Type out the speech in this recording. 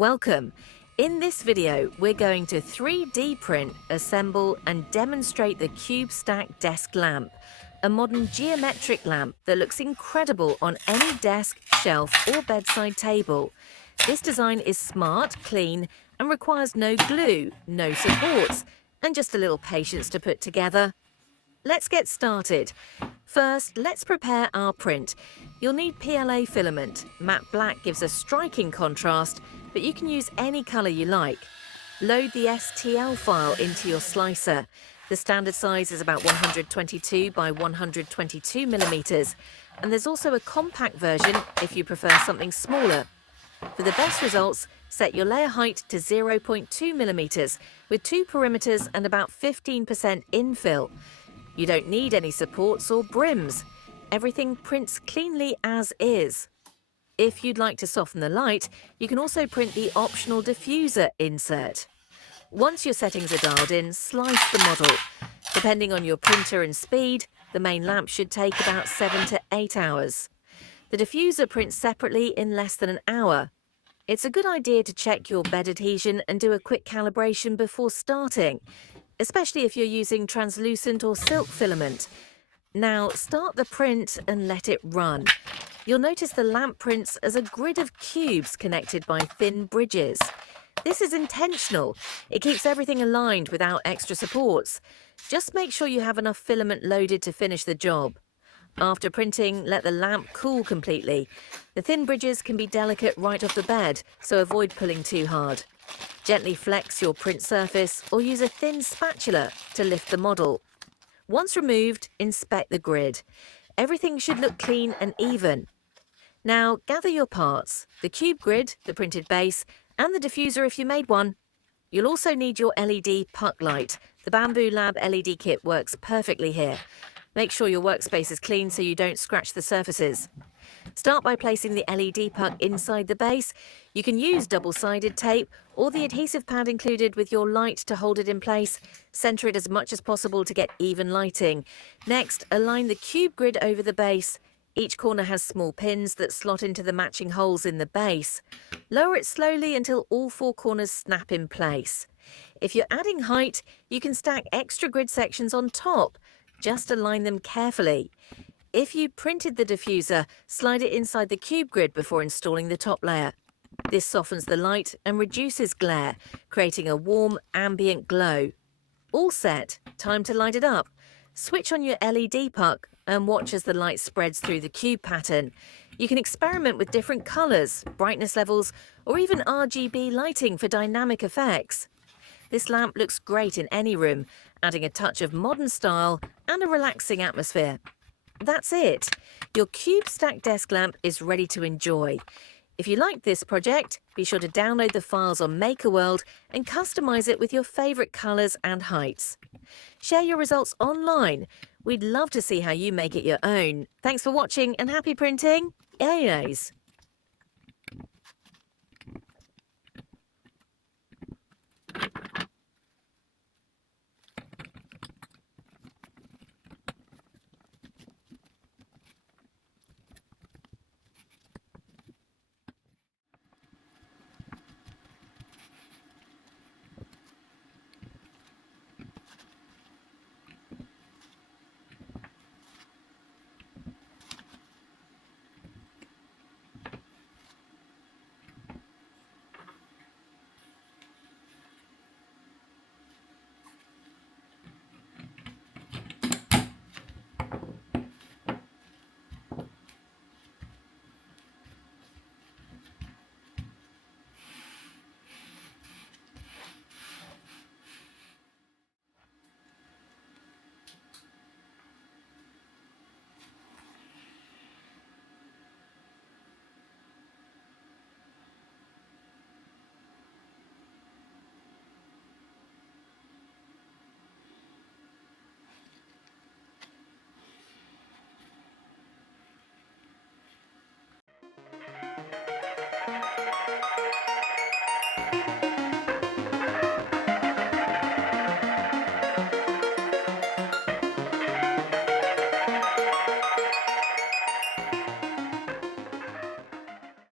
Welcome! In this video, we're going to 3D print, assemble and demonstrate the CubeStack desk lamp, a modern geometric lamp that looks incredible on any desk, shelf or bedside table. This design is smart, clean and requires no glue, no supports, and just a little patience to put together. Let's get started. First, let's prepare our print. You'll need PLA filament. Matte black gives a striking contrast, but you can use any color you like. Load the STL file into your slicer. The standard size is about 122 by 122 millimeters, and there's also a compact version if you prefer something smaller. For the best results, set your layer height to 0.2 millimeters with 2 perimeters and about 15% infill. You don't need any supports or brims. Everything prints cleanly as is. If you'd like to soften the light, you can also print the optional diffuser insert. Once your settings are dialed in, slice the model. Depending on your printer and speed, the main lamp should take about 7 to 8 hours. The diffuser prints separately in less than an hour. It's a good idea to check your bed adhesion and do a quick calibration before starting, especially if you're using translucent or silk filament. Now start the print and let it run. You'll notice the lamp prints as a grid of cubes connected by thin bridges. This is intentional. It keeps everything aligned without extra supports. Just make sure you have enough filament loaded to finish the job. After printing, let the lamp cool completely. The thin bridges can be delicate right off the bed, so avoid pulling too hard. Gently flex your print surface or use a thin spatula to lift the model. Once removed, inspect the grid. Everything should look clean and even. Now gather your parts, the cube grid, the printed base, and the diffuser if you made one. You'll also need your LED puck light. The BambuLab LED kit works perfectly here. Make sure your workspace is clean so you don't scratch the surfaces. Start by placing the LED puck inside the base. You can use double-sided tape or the adhesive pad included with your light to hold it in place. Center it as much as possible to get even lighting. Next, align the cube grid over the base. Each corner has small pins that slot into the matching holes in the base. Lower it slowly until all 4 corners snap in place. If you're adding height, you can stack extra grid sections on top. Just align them carefully. If you printed the diffuser, slide it inside the cube grid before installing the top layer. This softens the light and reduces glare, creating a warm, ambient glow. All set, time to light it up. Switch on your LED puck and watch as the light spreads through the cube pattern. You can experiment with different colors, brightness levels, or even RGB lighting for dynamic effects. This lamp looks great in any room, adding a touch of modern style and a relaxing atmosphere. That's it. Your CubeStack desk lamp is ready to enjoy. If you liked this project, be sure to download the files on MakerWorld and customize it with your favorite colors and heights. Share your results online. We'd love to see how you make it your own. Thanks for watching and happy printing. Ayos.